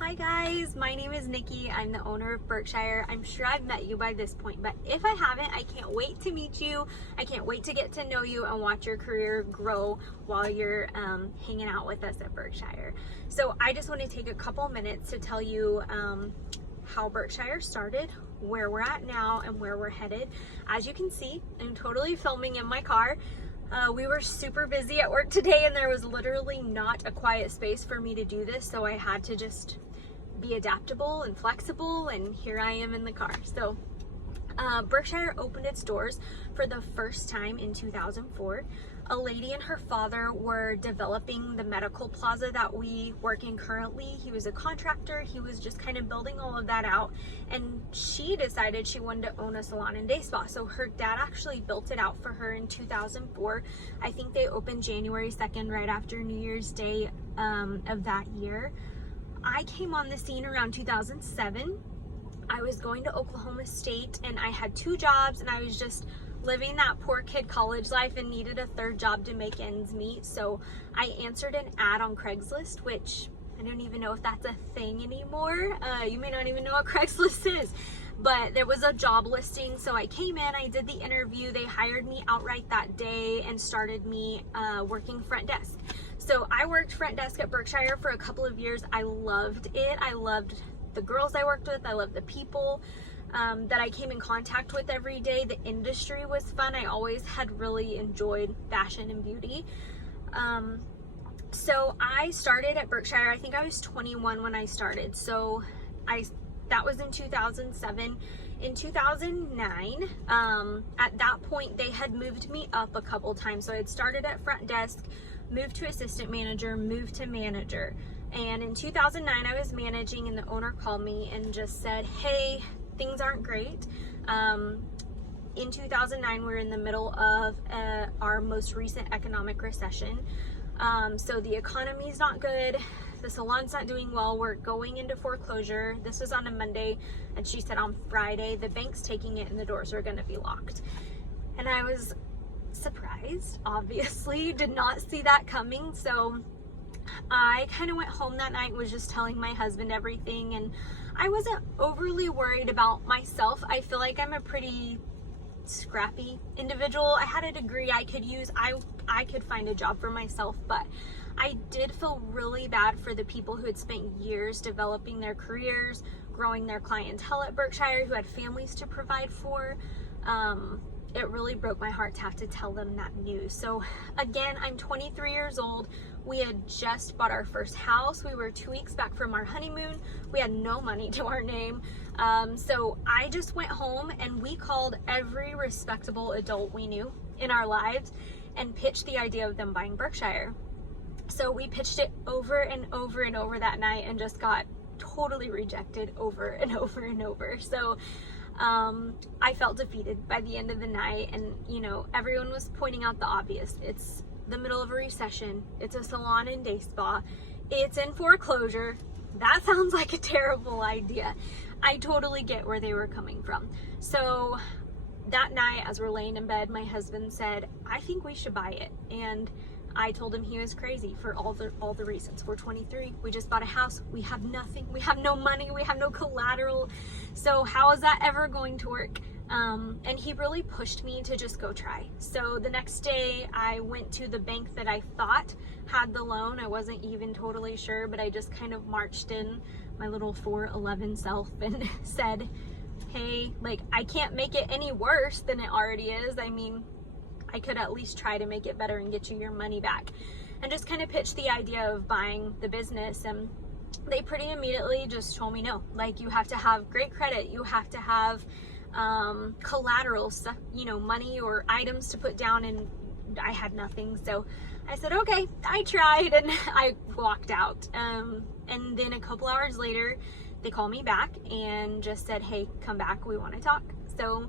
Hi guys, my name is Nikki. I'm the owner of Berkshire. I'm sure I've met you by this point, but if I haven't, I can't wait to meet you. I can't wait to get to know you and watch your career grow while you're hanging out with us at Berkshire. So I just want to take a couple minutes to tell you how Berkshire started, where we're at now, and where we're headed. As you can see, I'm totally filming in my car. We were super busy at work today and there was literally not a quiet space for me to do this, so I had to just be adaptable and flexible, and here I am in the car. So Berkshire opened its doors for the first time in 2004. A lady and her father were developing the medical plaza that we work in currently. He was a contractor. He was just kind of building all of that out, and she decided she wanted to own a salon and day spa. So her dad actually built it out for her in 2004. I think they opened January 2nd, right after New Year's Day of that year. I came on the scene around 2007. I was going to Oklahoma State and I had 2 jobs, and I was just living that poor kid college life and needed a 3rd job to make ends meet. So I answered an ad on Craigslist, which I don't even know if that's a thing anymore. You may not even know what Craigslist is, but there was a job listing. So I came in, I did the interview, they hired me outright that day and started me working front desk. So I worked front desk at Berkshire for a couple of years. I loved it. I loved the girls I worked with. I loved the people that I came in contact with every day. The industry was fun. I always had really enjoyed fashion and beauty. So I started at Berkshire. I think I was 21 when I started. So that was in 2007. In 2009, at that point, they had moved me up a couple times. So I had started at front desk, moved to assistant manager, moved to manager. And in 2009, I was managing, and the owner called me and just said, hey, things aren't great. In 2009, we were in the middle of our most recent economic recession. So the economy is not good. The salon's not doing well. We're going into foreclosure. This was on a Monday, and she said on Friday, the bank's taking it and the doors are going to be locked. And I was surprised, obviously, did not see that coming. So I kind of went home that night and was just telling my husband everything, and I wasn't overly worried about myself. I feel like I'm a pretty scrappy individual. I had a degree I could use. I could find a job for myself, but I did feel really bad for the people who had spent years developing their careers, growing their clientele at Berkshire, who had families to provide for. It really broke my heart to have to tell them that news. So again, I'm 23 years old. We had just bought our first house. We were 2 weeks back from our honeymoon. We had no money to our name. So I just went home and we called every respectable adult we knew in our lives and pitched the idea of them buying Berkshire. So we pitched it over and over and over that night and just got totally rejected over and over and over. So I felt defeated by the end of the night, and you know, everyone was pointing out the obvious. It's the middle of a recession. It's a salon and day spa. It's in foreclosure. That sounds like a terrible idea. I totally get where they were coming from. So that night, as we're laying in bed, my husband said, I think we should buy it. And I told him he was crazy for all the reasons. We're 23, we just bought a house, we have nothing, we have no money, we have no collateral. So how is that ever going to work? And he really pushed me to just go try. So the next day I went to the bank that I thought had the loan. I wasn't even totally sure, but I just kind of marched in my little 4'11" self and said, hey, like, I can't make it any worse than it already is. I mean, I could at least try to make it better and get you your money back, and just kind of pitched the idea of buying the business. And they pretty immediately just told me no, like, you have to have great credit, you have to have collateral stuff, you know, money or items to put down, and I had nothing. So I said, okay, I tried, and I walked out. And then a couple hours later, they called me back and just said, hey, come back, we want to talk. So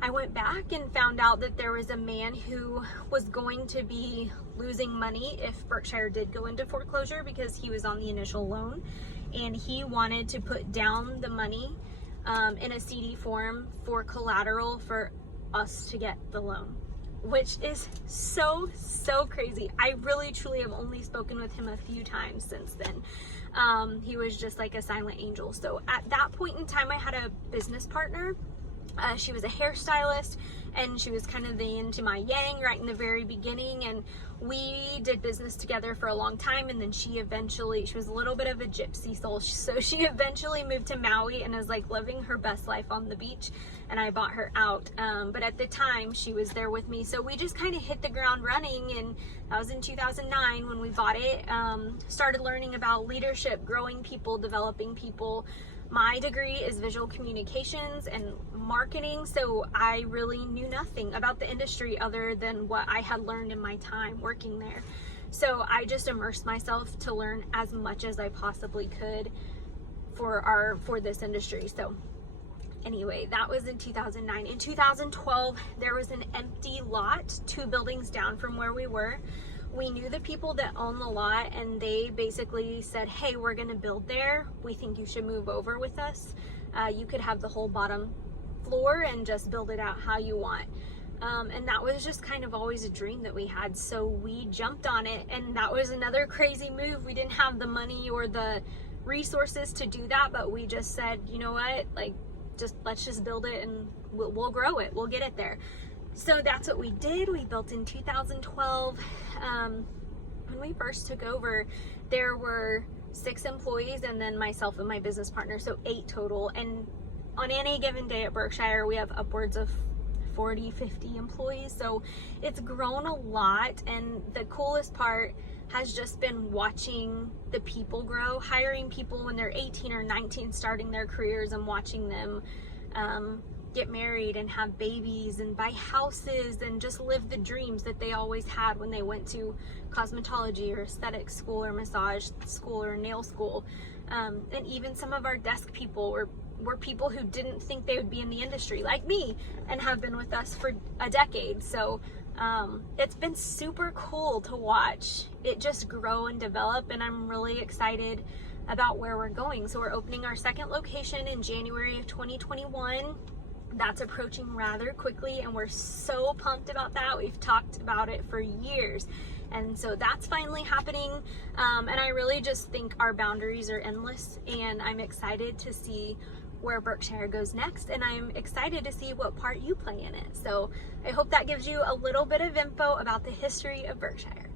I went back and found out that there was a man who was going to be losing money if Berkshire did go into foreclosure, because he was on the initial loan and he wanted to put down the money in a CD form for collateral for us to get the loan. which is so crazy. I really truly have only spoken with him a few times since then. He was just like a silent angel. So at that point in time, I had a business partner. She was a hairstylist, and she was kind of the yin to my yang right in the very beginning, and we did business together for a long time. And then she was a little bit of a gypsy soul, so she eventually moved to Maui and is like living her best life on the beach, and I bought her out. But at the time she was there with me, so we just kind of hit the ground running, and that was in 2009 when we bought it. Started learning about leadership, growing people, developing people. My degree is visual communications and marketing, so I really knew nothing about the industry other than what I had learned in my time working there. So I just immersed myself to learn as much as I possibly could for this industry. So anyway, that was in 2009. In 2012, there was an empty lot 2 buildings down from where we were. We knew the people that own the lot, and they basically said, hey, we're gonna build there. We think you should move over with us. You could have the whole bottom floor and just build it out how you want. And that was just kind of always a dream that we had. So we jumped on it, and that was another crazy move. We didn't have the money or the resources to do that, but we just said, you know what, like, let's just build it, and we'll grow it. We'll get it there. So that's what we did. We built in 2012. When we first took over, there were 6 employees, and then myself and my business partner, so 8 total. And on any given day at Berkshire, we have upwards of 40, 50 employees. So it's grown a lot, and the coolest part has just been watching the people grow, hiring people when they're 18 or 19, starting their careers, and watching them get married and have babies and buy houses and just live the dreams that they always had when they went to cosmetology or aesthetic school or massage school or nail school. And even some of our desk people were people who didn't think they would be in the industry, like me, and have been with us for a decade. So it's been super cool to watch it just grow and develop, and I'm really excited about where we're going. So we're opening our 2nd location in January of 2021. That's approaching rather quickly, and we're so pumped about that. We've talked about it for years, and so that's finally happening. And I really just think our boundaries are endless, and I'm excited to see where Berkshire goes next, and I'm excited to see what part you play in it. So I hope that gives you a little bit of info about the history of Berkshire.